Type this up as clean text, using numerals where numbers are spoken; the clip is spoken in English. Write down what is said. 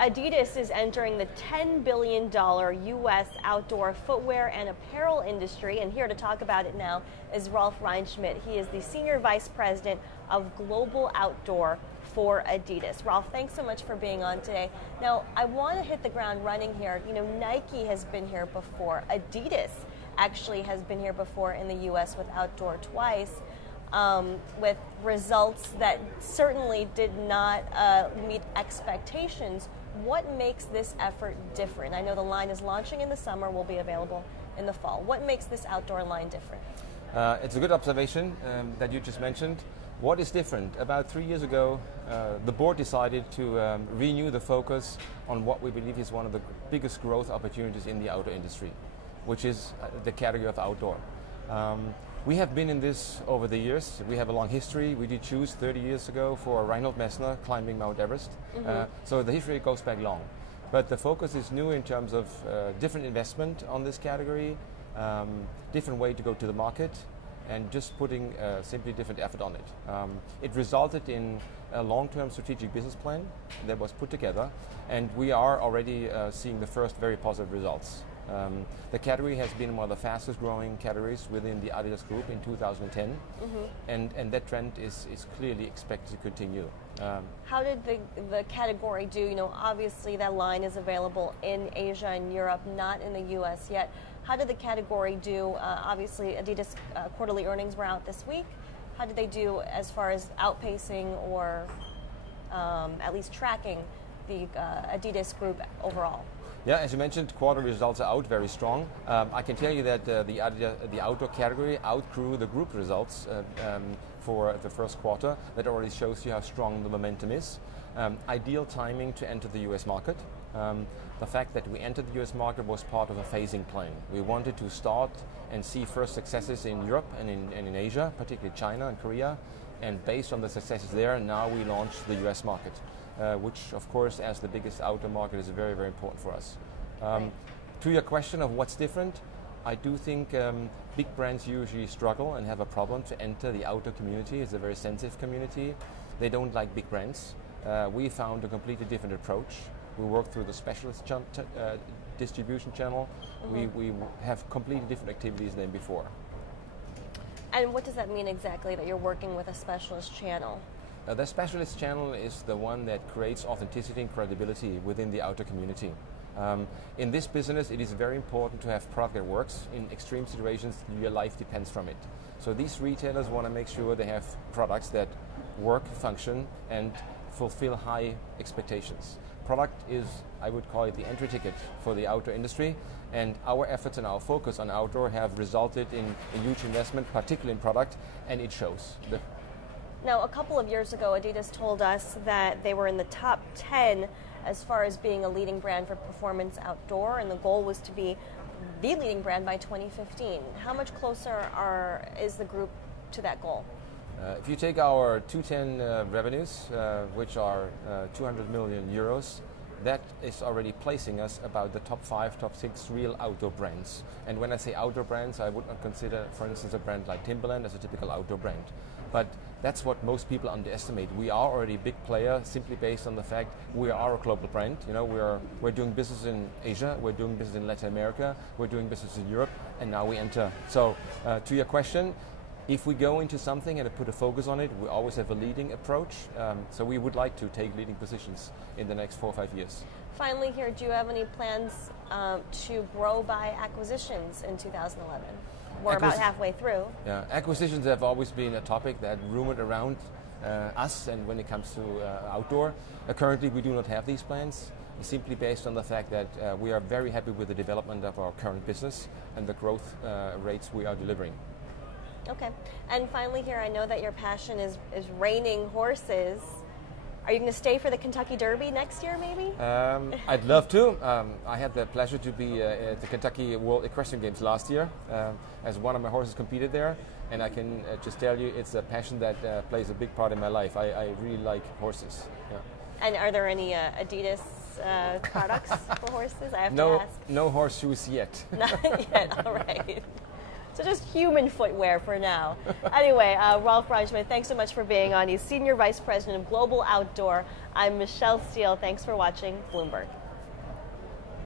Adidas is entering the $10 billion U.S. outdoor footwear and apparel industry, and here to talk about it now is Rolf Reinschmidt. He is the Senior Vice President of Global Outdoor for Adidas. Rolf, thanks so much for being on today. Now, I want to hit the ground running here. You know, Nike has been here before. Adidas actually has been here before in the U.S. with outdoor twice. With results that certainly did not meet expectations. What makes this effort different? I know the line is launching in the summer, will be available in the fall. What makes this outdoor line different? It's a good observation that you just mentioned. What is different? About 3 years ago, the board decided to renew the focus on what we believe is one of the biggest growth opportunities in the outdoor industry, which is the category of outdoor. We have been in this over the years. We have a long history. We did choose 30 years ago for Reinhold Messner climbing Mount Everest. So the history goes back long. But the focus is new in terms of different investment on this category, different way to go to the market, and just putting simply different effort on it. It resulted in a long-term strategic business plan that was put together, and we are already seeing the first very positive results. The category has been one of the fastest growing categories within the Adidas Group in 2010, and that trend is clearly expected to continue. How did the category do? You know, obviously that line is available in Asia and Europe, not in the US yet. How did the category do? Obviously Adidas quarterly earnings were out this week. How did they do as far as outpacing or at least tracking the Adidas Group overall? Yeah, as you mentioned, quarter results are out very strong. I can tell you that the outdoor category outgrew the group results for the first quarter. That already shows you how strong the momentum is. Ideal timing to enter the US market. The fact that we entered the US market was part of a phasing plan. We wanted to start and see first successes in Europe and in Asia, particularly China and Korea. And based on the successes there, now we launched the US market. Which, of course, as the biggest outdoor market, is very, very important for us. To your question of what's different, I do think big brands usually struggle and have a problem to enter the outdoor community. It's a very sensitive community. They don't like big brands. We found a completely different approach. We work through the specialist distribution channel. We have completely different activities than before. And what does that mean exactly, that you're working with a specialist channel? The specialist channel is the one that creates authenticity and credibility within the outdoor community. In this business, it is very important to have product that works. In extreme situations, your life depends from it. So these retailers want to make sure they have products that work, function, and fulfill high expectations. Product is, I would call it, the entry ticket for the outdoor industry, and our efforts and our focus on outdoor have resulted in huge investment, particularly in product, and it shows. Now, a couple of years ago, Adidas told us that they were in the top 10 as far as being a leading brand for performance outdoor, and the goal was to be the leading brand by 2015. How much closer is the group to that goal? If you take our 2010 revenues, which are 200 million euros, that is already placing us about the top 5, top 6 real outdoor brands. And when I say outdoor brands, I would not consider, for instance, a brand like Timberland as a typical outdoor brand. But that's what most people underestimate. We are already a big player simply based on the fact we are a global brand. You know, we're doing business in Asia, we're doing business in Latin America, we're doing business in Europe, and now we enter. So to your question, if we go into something and put a focus on it, we always have a leading approach. So we would like to take leading positions in the next 4 or 5 years. Finally here, do you have any plans to grow by acquisitions in 2011? We're about halfway through. Yeah, acquisitions have always been a topic that rumored around us, and when it comes to outdoor. Currently, we do not have these plans, simply based on the fact that we are very happy with the development of our current business and the growth rates we are delivering. Okay. And finally here, I know that your passion is reining horses. Are you going to stay for the Kentucky Derby next year, maybe? I'd love to. I had the pleasure to be at the Kentucky World Equestrian Games last year, as one of my horses competed there, and I can just tell you it's a passion that plays a big part in my life. I really like horses. Yeah. And are there any Adidas products for horses? I have to ask. No horseshoes yet. Not yet, all right. So just human footwear for now. Anyway, Rolf Reinschmidt, thanks so much for being on. He's Senior Vice President of Global Outdoor. I'm Michele Steele. Thanks for watching Bloomberg.